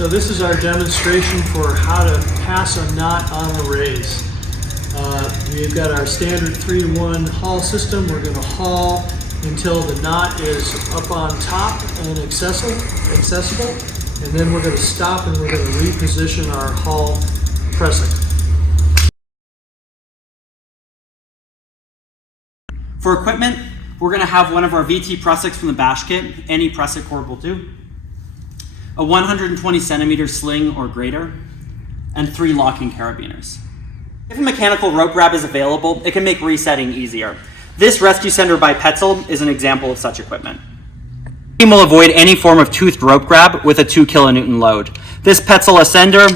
So this is our demonstration for how to pass a knot on a raise. We've got our standard 3-to-1 haul system. We're going to haul until the knot is up on top and accessible, and then we're going to stop and we're going to reposition our haul pressing. For equipment, we're going to have one of our VT Prusik from the bash kit. Any Prusik cord will do. A 120 centimeter sling or greater, and 3 locking carabiners. If a mechanical rope grab is available, it can make resetting easier. This Rescue Center by Petzl is an example of such equipment. The team will avoid any form of toothed rope grab with a 2 kilonewton load. This Petzl Ascender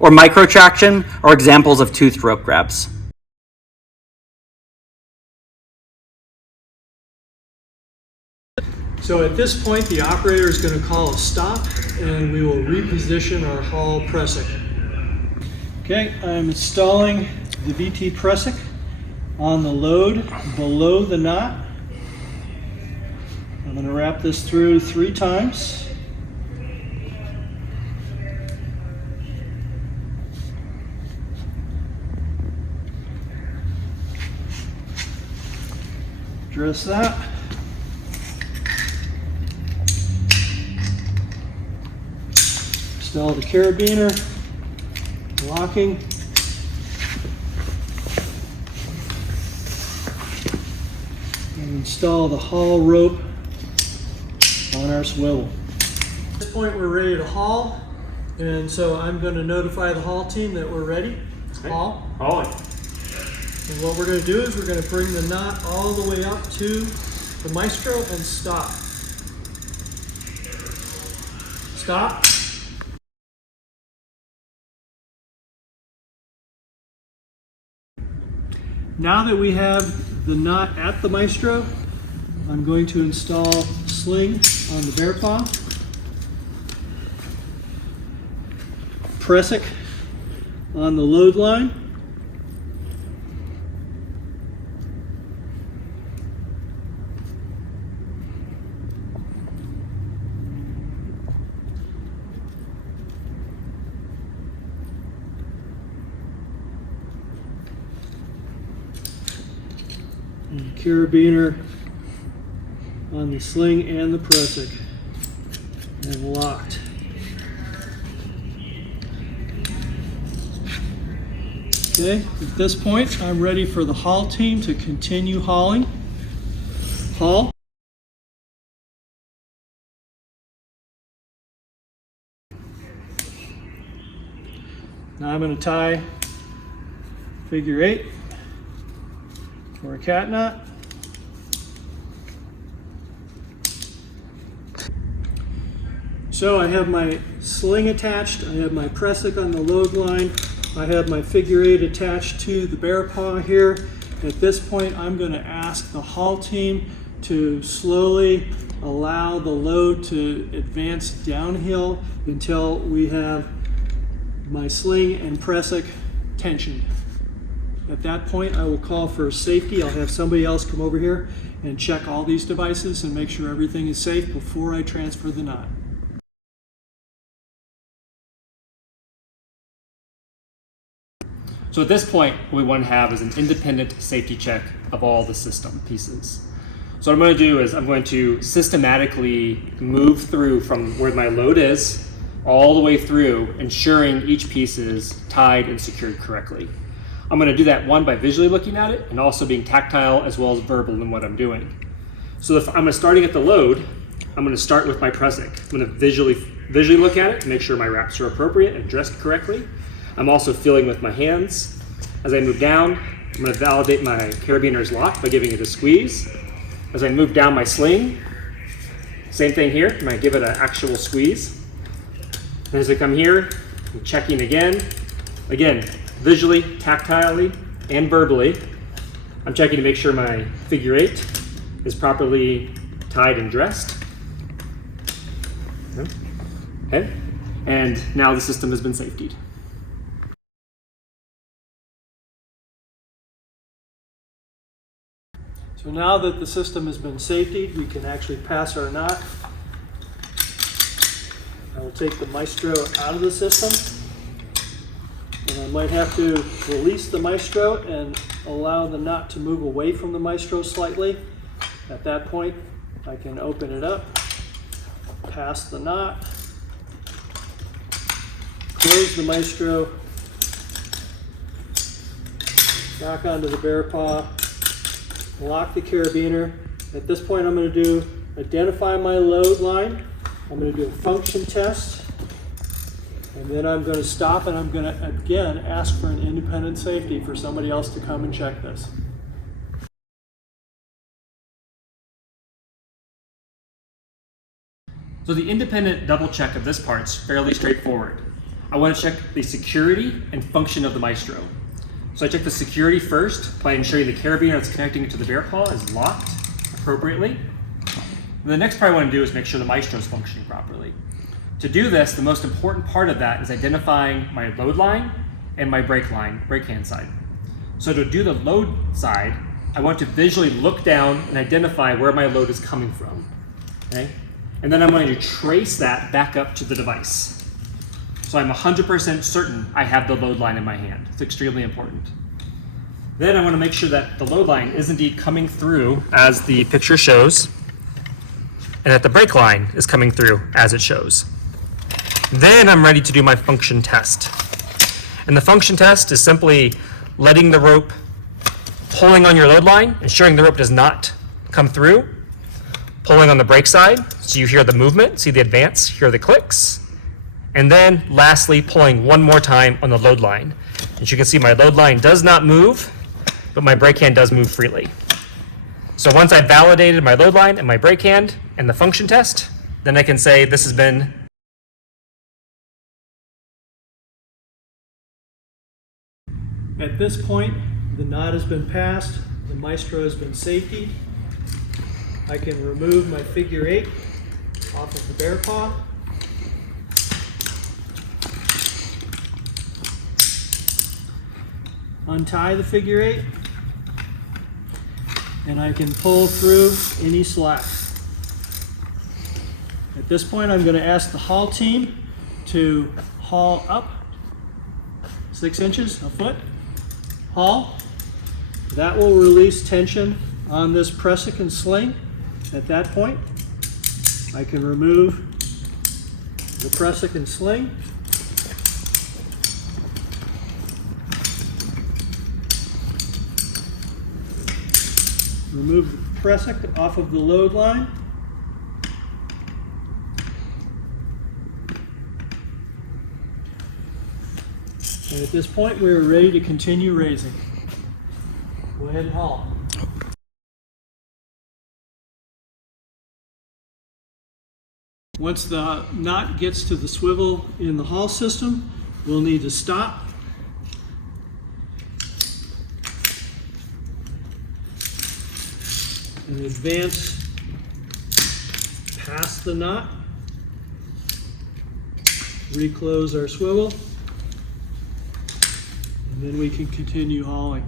or micro traction are examples of toothed rope grabs. So at this point, the operator is going to call a stop, and we will reposition our haul pressing. Okay, I'm installing the VT Prusik on the load below the knot. I'm going to wrap this through 3 times. Address that. Install the carabiner, locking, and install the haul rope on our swivel. At this point we're ready to haul, and so I'm going to notify the haul team that we're ready. Haul. Hauling. And what we're going to do is we're going to bring the knot all the way up to the Maestro and stop. Stop. Now that we have the knot at the Maestro, I'm going to install sling on the bear paw, Prusik on the load line, and carabiner on the sling and the Prusik, and locked. Okay, at this point I'm ready for the haul team to continue hauling. Haul. Now I'm going to tie figure 8 for a cat knot. So I have my sling attached, I have my Prusik on the load line, I have my figure 8 attached to the bear paw here. At this point I'm going to ask the haul team to slowly allow the load to advance downhill until we have my sling and Prusik tensioned. At that point, I will call for safety. I'll have somebody else come over here and check all these devices and make sure everything is safe before I transfer the knot. So at this point, what we want to have is an independent safety check of all the system pieces. So what I'm going to do is I'm going to systematically move through from where my load is all the way through, ensuring each piece is tied and secured correctly. I'm going to do that, one, by visually looking at it and also being tactile as well as verbal in what I'm doing. So if I'm starting at the load, I'm going to start with my Prusik. I'm going to visually look at it to make sure my wraps are appropriate and dressed correctly. I'm also feeling with my hands. As I move down, I'm going to validate my carabiner's lock by giving it a squeeze. As I move down my sling, same thing here. I'm going to give it an actual squeeze. And as I come here, I'm checking again. Again, visually, tactilely, and verbally. I'm checking to make sure my figure 8 is properly tied and dressed. Okay, and now the system has been safetied. So now that the system has been safetied, we can actually pass our knot. I will take the Maestro out of the system. And I might have to release the Maestro and allow the knot to move away from the Maestro slightly. At that point, I can open it up, pass the knot, close the Maestro, back onto the bear paw, lock the carabiner. At this point, I'm going to identify my load line. I'm going to do a function test, and then I'm going to stop, and I'm going to again ask for an independent safety for somebody else to come and check this. So the independent double check of this part's fairly straightforward. I want to check the security and function of the Maestro. So I check the security first by ensuring the carabiner that's connecting it to the bear paw is locked appropriately. And the next part I want to do is make sure the Maestro is functioning properly. To do this, the most important part of that is identifying my load line and my brake hand side. So to do the load side, I want to visually look down and identify where my load is coming from. Okay? And then I'm going to trace that back up to the device. So I'm 100% certain I have the load line in my hand. It's extremely important. Then I want to make sure that the load line is indeed coming through as the picture shows, and that the brake line is coming through as it shows. Then I'm ready to do my function test. And the function test is simply letting the rope, pulling on your load line, ensuring the rope does not come through, pulling on the brake side, so you hear the movement, see the advance, hear the clicks, and then lastly, pulling one more time on the load line. As you can see, my load line does not move, but my brake hand does move freely. So once I've validated my load line and my brake hand and the function test, then I can say this has been At this point, the knot has been passed, the Maestro has been safetied. I can remove my figure 8 off of the bear paw. Untie the figure 8, and I can pull through any slack. At this point, I'm going to ask the haul team to haul up 6 inches, a foot. Haul. That will release tension on this pressic and sling. At that point, I can remove the pressic and sling. Remove the pressic off of the load line. And at this point, we are ready to continue raising. Go ahead and haul. Once the knot gets to the swivel in the haul system, we'll need to stop. And advance past the knot. Reclose our swivel. And then we can continue hauling.